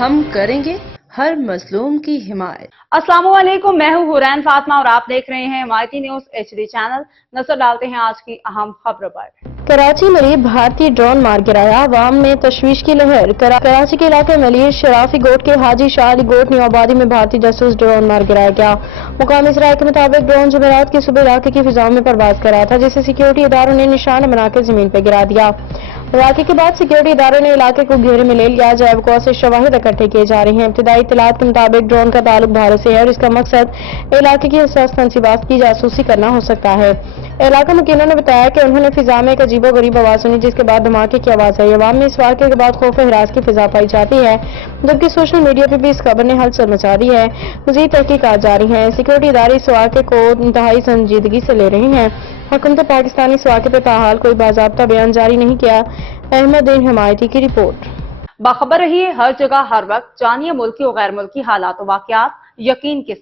ہم کریں گے ہر مظلوم کی حمایت۔ السلام علیکم، میں ہوں حورین فاطمہ اور آپ دیکھ رہے ہیں حمایتی نیوز HD چینل۔ نظر ڈالتے ہیں آج کی اہم خبروں پر۔ کراچی میں بھارتی ڈرون مار گرایا، عوام میں تشویش کی لہر۔ کراچی کے علاقے ملیر شرافی گوٹ کے حاجی شاہ علی گوٹ نیو آبادی میں بھارتی جاسوس ڈرون مار گرایا گیا۔ مقامی ذرائع کے مطابق ڈرون جمعرات کی صبح علاقے کی فضاؤں میں پرواز کر رہا تھا، جسے سیکیورٹی اداروں نے نشانہ بنا کر زمین پر گرا دیا۔ واقعے کے بعد سیکیورٹی اداروں نے علاقے کو گھیرے میں لے لیا، جائے سے شواہد اکٹھے کیے جا رہے ہیں۔ ابتدائی اطلاعات کے مطابق ڈرون کا تعلق بھارت سے ہے اور اس کا مقصد علاقے کی حساس تنصیبات کی جاسوسی کرنا ہو سکتا ہے۔ علاقہ مکینوں نے بتایا کہ انہوں نے فضا میں ایک عجیب و غریب آواز سنی، جس کے بعد دھماکے کی آواز آئی۔ عوام میں اس واقعے کے بعد خوف و ہراس کی فضا پائی جاتی ہے، جبکہ سوشل میڈیا پہ بھی اس خبر نے ہلچل مچا دی ہے۔ مزید تحقیقات جاری ہیں۔ سیکیورٹی ادارے اس واقعے کو انتہائی سنجیدگی سے لے رہے ہیں۔ حکومت پاکستان نے اس واقعے پہ تاحال کوئی باضابطہ بیان جاری نہیں کیا۔ احمد دین حمایتی کی رپورٹ۔ باخبر رہیے ہر جگہ ہر وقت، جانیے ملکی و غیر ملکی حالات و واقعات یقین کے ساتھ۔